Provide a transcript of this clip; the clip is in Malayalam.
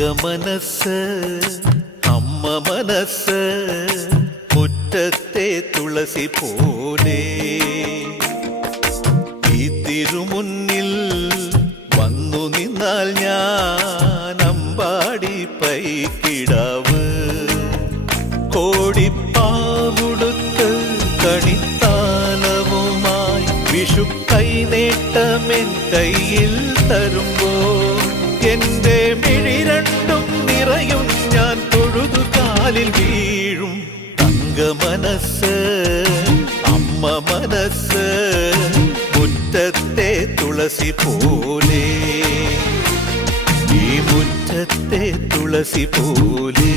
മനസ്സ് അമ്മ മനസ്സ് മുറ്റത്തെ തുളസി പോലെ ഈ തിരുമുന്നിൽ വന്നു നിന്നാൽ ഞാൻ അമ്പാടി പൈക്കിടാവ് കോടിപ്പാവുടുത്ത് കണിത്താലവുമായി വിഷു കൈനേട്ടമെൻ കയ്യിൽ തരുമ്പോൾ എന്റെ മിഴി രണ്ടും നിറയും ഞാൻ തൊഴുതു കാലിൽ വീഴും തങ്ക മനസ്സ് അമ്മ മനസ്സ് മുറ്റത്തെ തുളസി പോലെ ഈ മുറ്റത്തെ തുളസി പോലെ